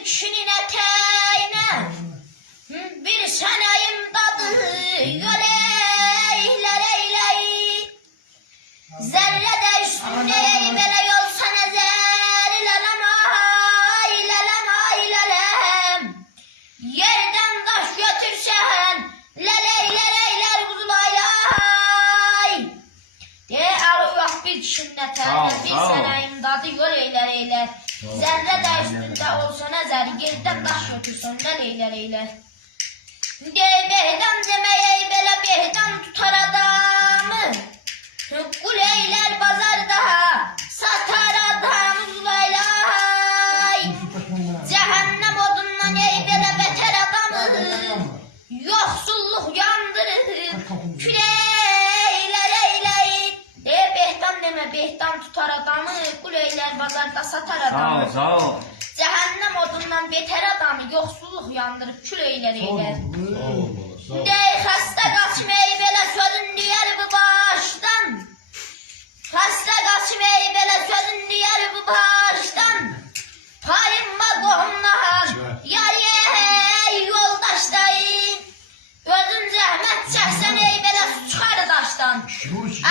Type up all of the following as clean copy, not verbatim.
bir kişinin eteğine bir seneyim dadı yöleyler eyley. Zerre de üstünde eybele yolsa nezer ilelem aylelem aylelem. Yerden taş götürsen leleyler kuzulayay. De alı bir kişinin eteğine bir seneyim dadı yöleyler. Zerre de üstünde olsa nezer yerden taş götürsen leleyler. Behdan demeye böyle behdan tutar adamı. Kuleyler pazarda satar adam uzlaylay. Cehennem odundan ey böyle beter adamı. Yoksulluk yandırır küleyler eyley. Behdan deme behdan tutar adamı. Kuleyler pazarda satar adamı. Sağ ol. Cehennem odundan beter adamı yoksulluk yandırıp küleyler eyler. Dey hasta kaçmayı belə sözün diyer bu baştan. Hasta kaçmayı belə sözün diyer bu baştan. Payınma qohumlar, yar ey yoldaşdayım. Özün zəhmət çəksən ey belə su çıxar daşdan.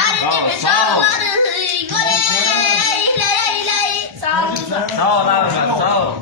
Ərinci bıçaqları, yol eylər eyley. Sağ olun. Sağ ol abi, sağ ol.